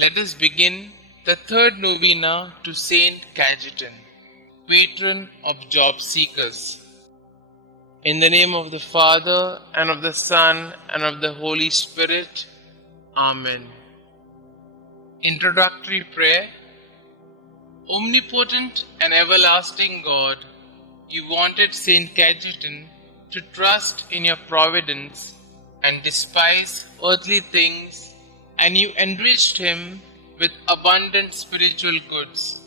Let us begin the third novena to St Cajetan, patron of job seekers. In the name of the Father, and of the Son, and of the Holy Spirit. Amen. Introductory Prayer. Omnipotent and everlasting God, you wanted St Cajetan to trust in your providence and despise earthly things, and you enriched him with abundant spiritual goods.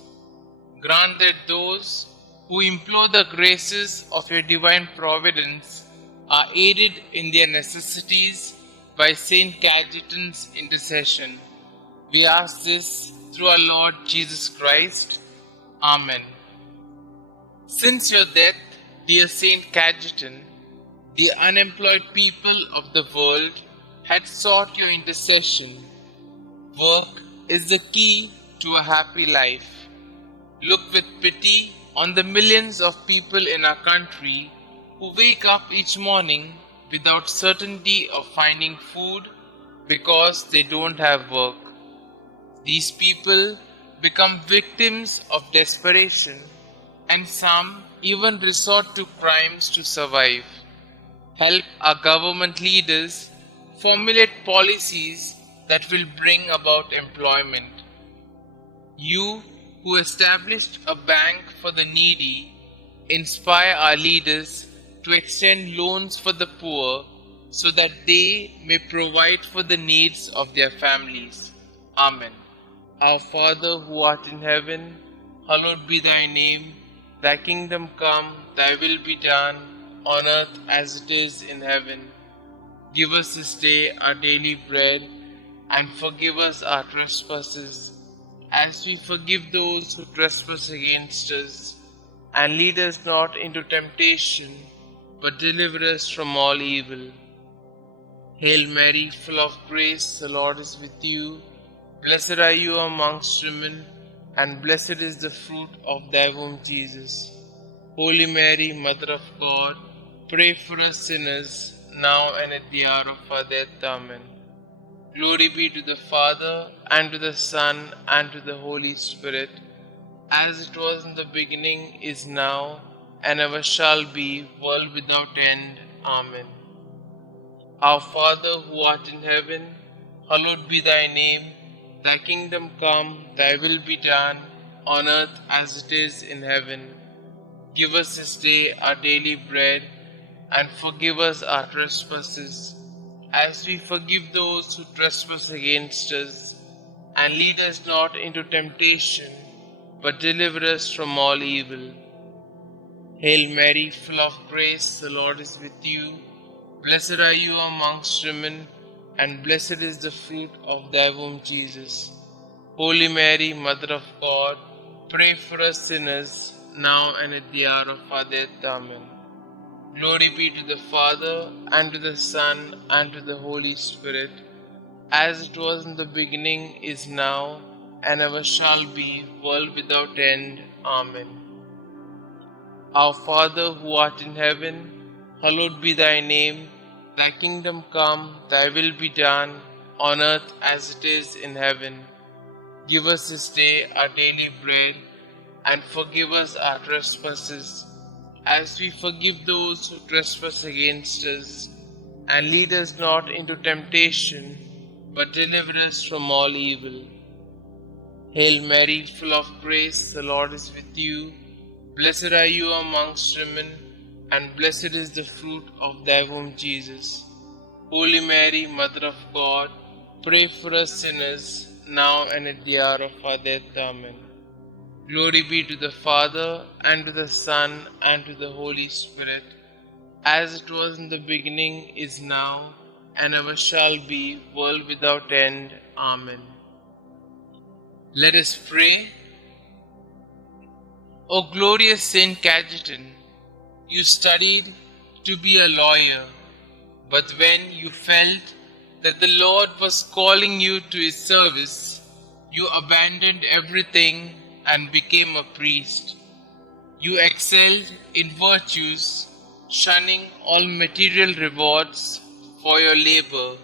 Grant that those who implore the graces of your divine providence are aided in their necessities by St Cajetan's intercession. We ask this through our Lord Jesus Christ. Amen. Since your death, dear St Cajetan, the unemployed people of the world had sought your intercession. Work is the key to a happy life. Look with pity on the millions of people in our country who wake up each morning without certainty of finding food because they don't have work. These people become victims of desperation, and some even resort to crimes to survive. Help our government leaders formulate policies that will bring about employment. You who established a bank for the needy, inspire our leaders to extend loans for the poor so that they may provide for the needs of their families. Amen. Our Father who art in heaven, hallowed be thy name. Thy kingdom come, thy will be done, on earth as it is in heaven. Give us this day our daily bread, and forgive us our trespasses, as we forgive those who trespass against us. And lead us not into temptation, but deliver us from all evil. Hail Mary, full of grace, the Lord is with you. Blessed are you amongst women, and blessed is the fruit of thy womb, Jesus. Holy Mary, Mother of God, pray for us sinners, now and at the hour of our death. Amen. Glory be to the Father, and to the Son, and to the Holy Spirit, as it was in the beginning, is now, and ever shall be, world without end. Amen. Our Father who art in heaven, hallowed be thy name. Thy kingdom come, thy will be done, on earth as it is in heaven. Give us this day our daily bread, and forgive us our trespasses, as we forgive those who trespass against us. And lead us not into temptation, but deliver us from all evil. Hail Mary, full of grace, the Lord is with you. Blessed are you amongst women, and blessed is the fruit of thy womb, Jesus. Holy Mary, Mother of God, pray for us sinners, now and at the hour of our death. Amen. Glory be to the Father, and to the Son, and to the Holy Spirit, as it was in the beginning, is now, and ever shall be, world without end. Amen. Our Father who art in heaven, hallowed be thy name. Thy kingdom come, thy will be done, on earth as it is in heaven. Give us this day our daily bread, and forgive us our trespasses, as we forgive those who trespass against us. And lead us not into temptation, but deliver us from all evil. Hail Mary, full of grace, the Lord is with you. Blessed are you amongst women, and blessed is the fruit of thy womb, Jesus. Holy Mary, Mother of God, pray for us sinners, now and at the hour of our death. Amen. Glory be to the Father, and to the Son, and to the Holy Spirit, as it was in the beginning, is now, and ever shall be, world without end. Amen. Let us pray. O glorious St Cajetan, you studied to be a lawyer, but when you felt that the Lord was calling you to his service, you abandoned everything and became a priest. You excelled in virtues, shunning all material rewards for your labor.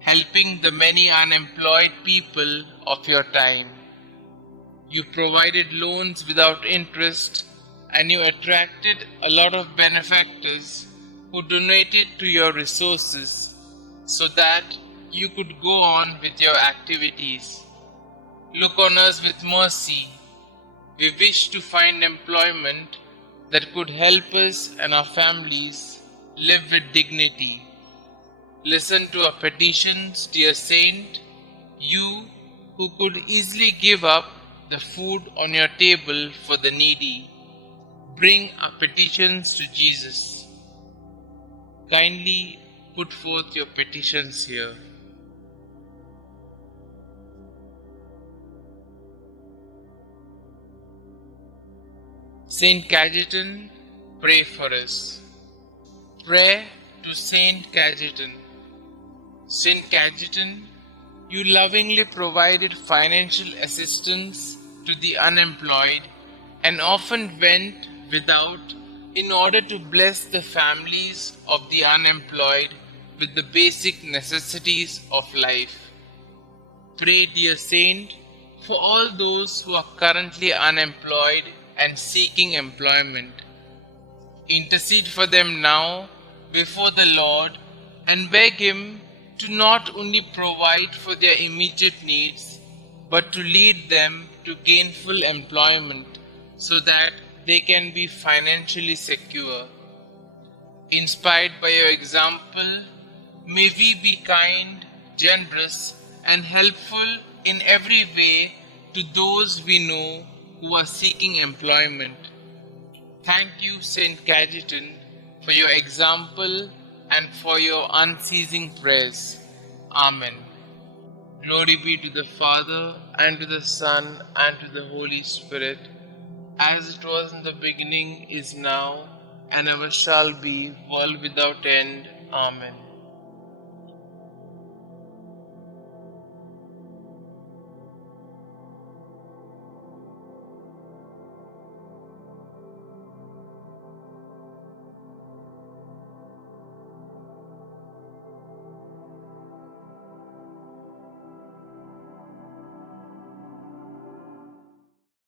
helping the many unemployed people of your time. You provided loans without interest, and you attracted a lot of benefactors who donated to your resources so that you could go on with your activities. Look on us with mercy. We wish to find employment that could help us and our families live with dignity. Listen to our petitions, dear Saint, you who could easily give up the food on your table for the needy. Bring our petitions to Jesus. Kindly put forth your petitions here. St Cajetan, pray for us. Prayer to St Cajetan. St Cajetan, you lovingly provided financial assistance to the unemployed and often went without in order to bless the families of the unemployed with the basic necessities of life. Pray, dear Saint, for all those who are currently unemployed and seeking employment. Intercede for them now before the Lord and beg Him to not only provide for their immediate needs, but to lead them to gainful employment so that they can be financially secure. Inspired by your example, may we be kind, generous, and helpful in every way to those we know who are seeking employment. Thank you, St. Cajetan, for your example and for your unceasing prayers. Amen. Glory be to the Father, and to the Son, and to the Holy Spirit, as it was in the beginning, is now, and ever shall be, world without end. Amen.